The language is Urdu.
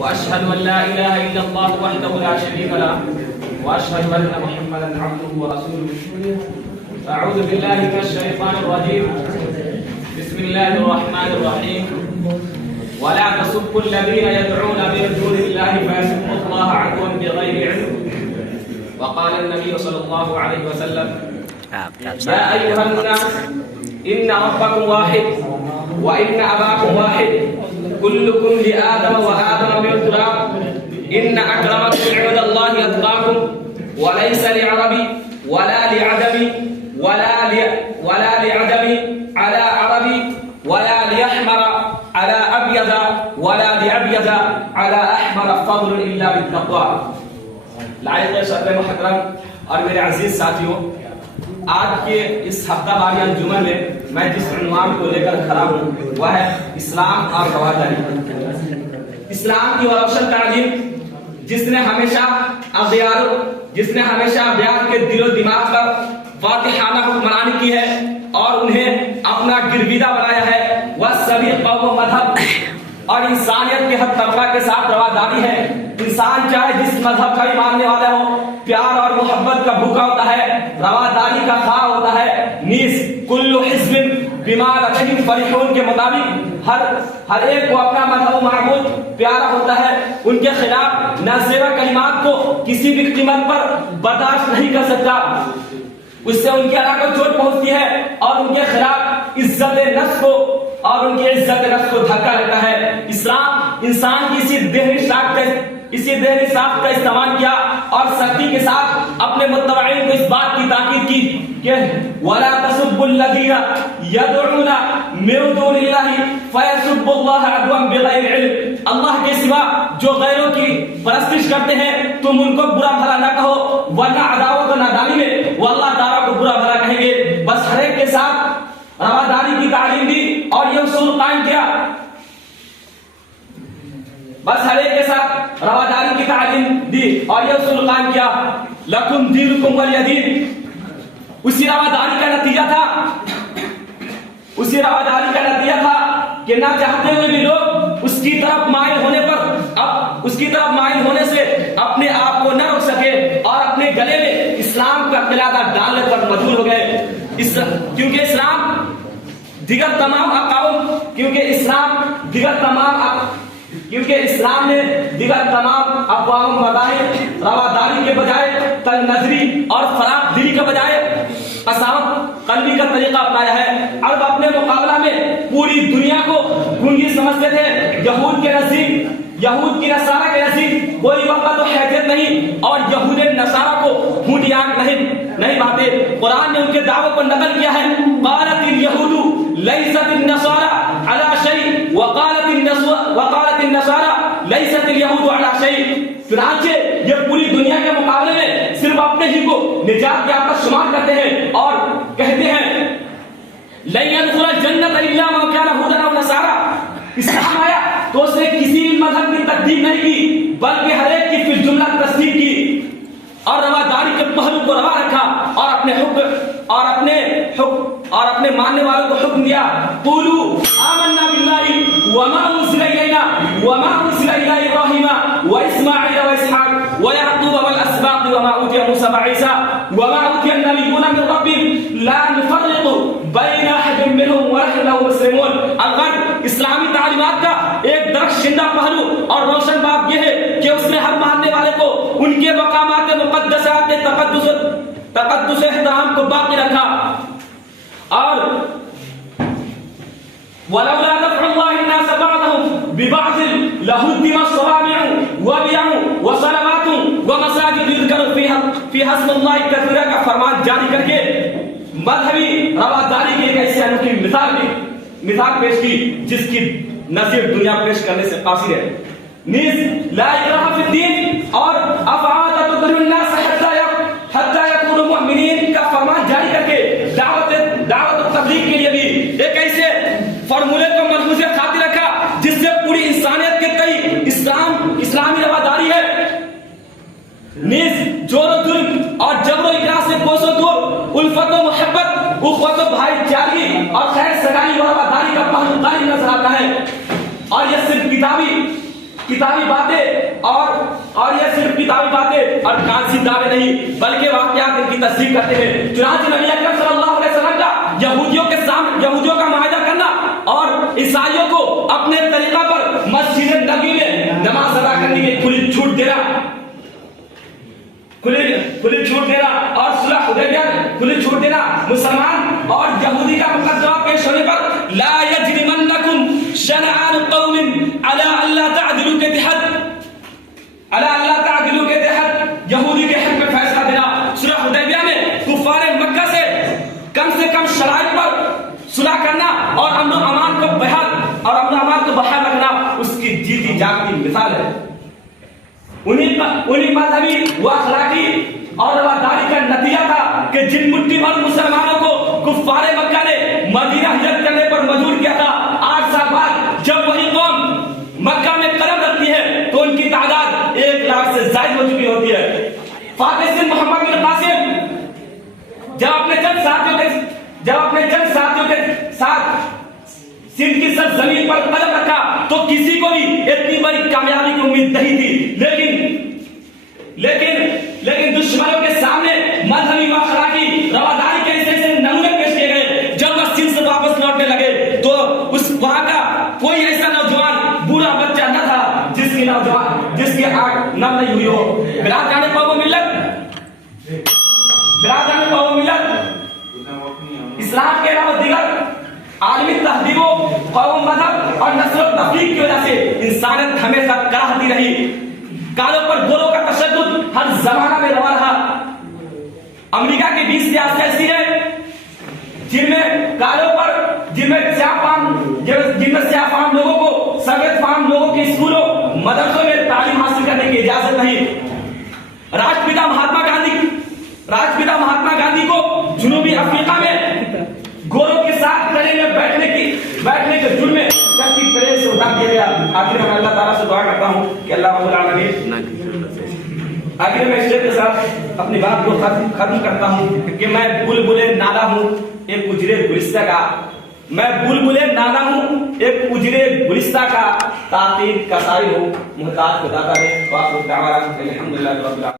وأشهد أن لا إله إلا الله وحده لا شريك له وأشهد أن محمدا عبده ورسوله. أعوذ بالله من الشيطان الرجيم. بسم الله الرحمن الرحيم. ولا تسبوا الذين يدعون من دون الله فيسبوا الله عدوا بغير علم. وقال النبي صلى الله عليه وسلم: يا أيها الناس إن ربكم واحد وإن أباكم واحد كلكم لآدم وآدم من تراب إن أكرمكم عند الله أتقاكم وليس لعربي ولا لعجمي ولا لعجمي على عربي ولا لأحمر على أبيض ولا لأبيض على أحمر فضل إلا بالتقوى. لائق صدر محترم اور میرے عزیز ساتھیوں، آج کے اس ہفتہ واری انجمن میں میں جس عنوان کو لے کر کھڑا ہوں وہ ہے اسلام اور رواداری. اسلام کی روشن تعلیم جس نے ہمیشہ ابیار کے دل و دماغ پر فاتحانہ حکمرانی کی ہے اور انہیں اپنا گرویدہ بنایا ہے، وہ سبھی قوم و مذہب اور انسانیت کے ہر طبقہ کے ساتھ رواداری ہے. انسان چاہے جس مذہب کا بھی ماننے والا ہو، پیار اور محبت کا بھوکا ہوتا ہے، رواداری کا خواہ ہوتا ہے. نیز کل حزب بما لدیہم فرحون کے مطابق ہر ایک کو اپنا مذہب و معبود پیارا ہوتا ہے. ان کے خلاف نازیبہ کلمات کو کسی بھی قیمت پر برداشت نہیں کر سکتا، اس سے ان کی اللہ کو چوٹ پہنچتی ہے اور ان کے خلاف عزت نفس کو دھکا لگتا ہے. اسلام انسان کی اسی دہری ساخت کا استعمال کیا اور سختی کے ساتھ اپنے متبعین کو اس بات کی تاکید کی کہ وَلَا تَسُبُّوا الَّذِينَ يَدْعُونَ مِن دُونِ اللَّهِ فَيَسُبُّوا اللَّهَ عَدْوًا بِغَيْرِ عِلْمٍ. اللہ کے سوا جو غیروں کی پرستش کرتے ہیں تم ان کو برا بھلا نہ کہو، ورنہ عداوت و نادانی میں وہ اللہ تعالیٰ کو برا بھلا کہیں گے. بس ہر ایک کے ساتھ رواداری کی تعلیم دی اور یہ اصول قائم کیا. لکم دینکم ولی دین. اسی رواداری کا نتیجہ تھا کہ نہ چاہتے ہوئے بھی لوگ اس کی طرف مائل ہونے سے اپنے آپ کو نہ روک سکے اور اپنے گلے میں اسلام کا قلعہ ڈالنے پر مجبور ہو گئے. کیونکہ اسلام دیگر تمام اقوام مذاہب رواداری کے بجائے تل نظری اور فراق دلی کے بجائے قساوت قلبی کا طریقہ اپنایا ہے. عرب اپنے مقابلہ میں پوری دنیا کو گنگی سمجھتے تھے. یہود کی نصارہ کے نزدیک کوئی وقت و حیثیت نہیں اور یہود نصارہ کو ہونٹی آنکھ نہیں بھاتے. قرآن نے ان کے دعووں کو نقل کیا ہے. قالت اليهود ليست النصارى على شيء وقالت النصارى ليست اليهود على شيء. چنانچہ یہ پوری دنیا کے مقابلے میں صرف اپنے ہی کو نجات یافتہ شمار کرتے ہیں اور کہتے ہیں لن يدخل الجنة الا من كان هودا او نصارى. اسلام آیا تو اس نے کسی بھی مذہب کی تقدیم نہیں کی بلکہ ہر ایک کی فی الجملہ تصدیق کی اور رواداری کے پہلو کو روا رکھا اور اپنے ماننے والوں کو حکم دیا. قولوا آمنا بالله وما انزل الينا وما انزل الى ابراهيم واسماعيل واسحاق ويعقوب والاسباط وما اوتي موسى وعيسى وما اوتي النبيون من ربهم لا نفرق بين احد منهم ونحن له مسلمون. اگر اسلامی تعلیمات کا ایک درخشندہ پہلو اور روشن بات یہ ہے کہ اس نے ہر ماننے والے کو ان کے مقامات مقدسات تقدس احترام کو باقی رکھا. اور ولولا دفع الله الناس بعضهم ببعض لهدم صوامع وبيع وصلوات ومساجد يذكر فيها اسم الله كثيرا کا فرمان جاری کر کے مذہبی رواداری کی ایک ایسی انوکھی مثال پیش کی جس کی نظیر دنیا پیش کرنے سے قاصر ہے. نیز لا اکراہ فی الدین اور افعال تدر الناس حتی یکونوا مؤمنین کا فرمان جاری کر کے دعوت و تبلیغ کے لیے بھی ایک ایسے فارمولے کو ملحوظ خاطر رکھا جس سے پوری انسانیت کے کئی اسلامی رواداری ہے. نیز جور و ظلم اور جبر و اکراه سے کوسوں دور الفت و محبت اخوت و بھائی چارگی اور خیر سگائی و رواداری کا پہلو قائم نظر آتا ہے. اور یہ صرف کتابی باتیں اور یہ صرف کتابی باتیں اور کانسی دعوے نہیں بلکہ واقعات ان کی تصدیق کرتے ہیں. چنانچہ نبی اکرم صلی اللہ علیہ وسلم کا یہودیوں کا معاہدہ کرنا اور عیسائیوں کو اپنے طریقہ پر مسجد نبی میں نماز ادا کرنے کی کھلی چھوٹ دینا اور صلح حدیبیہ کھلی چھوٹ دینا مسلمان اور یہودی کا مقدمہ پیش ہونے پر لا یجرمنکم شنآن قوم علی الا تعدلوا کے تحت یہودی کے حق میں فیصلہ دینا. صلح حدیبیہ میں کفار مکہ سے کم شرائط پر صلح کرنا اور امن و امان کو بحال رکھنا اس کی جیتی جاگتی مثال ہے. انہی مذہبی و اخلاقی اور رواداری کا نتیجہ تھا کہ جن مٹھی بھر مسلمانوں کو کفار مکہ نے مدینہ ہجرت کرنے پر مجبور کیا تھا، 8 سال بعد جب وہی قوم مکہ میں قدم رکھتی ہے تو ان کی تعداد 1 لاکھ سے زائد ہو چکی ہوتی ہے. فاتح سندھ محمد بن قاسم جب اپنے چند ساتھیوں کے ساتھ سندھ کی سرزمین پر قدم رکھا تو کسی کو بھی اتنی بڑی کامیابی کی امید نہیں تھی، لیکن دشمنوں کے سامنے مذہبی و اخلاقی رواداری کے ایسے نمونے پیش کیے گئے. جب وہ سندھ سے واپس لوٹنے لگے تو وہاں کا کوئی ایسا نوجوان بوڑھا بچہ نہ تھا جس کی آنکھ نم نہیں ہوئی ہو. برادران قوم و ملت اسلام کے علاوہ دیگر عالمی تہذیبوں، قوم، مذہب اور نسل و تفریق کی وجہ سے انسانیت ہمیشہ کراہتی رہی. کالوں پر گوروں کا تشدد ہر زمانہ میں روا رہا. امریکہ کی 20 ریاستیں ایسی ہیں جن میں سیاہ فام لوگوں کو سفید فام لوگوں کے اسکولوں مدرسوں میں تعلیم حاصل کرنے کی اجازت نہیں. راجپیتا مہاتما گاندھی کو جنوبی افریقہ میں گوروں کے ساتھ گلے میں بیٹھنے کے جرم میں چکی طرح سے اٹھا دیا گیا. آخر میں اللہ تعالیٰ سے دعا کرتا ہوں کہ اللہ رب العالمین، آخر میں اس کے ساتھ اپنی بات کو ختم کرتا ہوں کہ میں بلبل نالا ہوں ایک اجرے گلستہ کا تعطیل کا سائل ہوں. محتاج خدا کا ہے. الحمدللہ رب العالمین.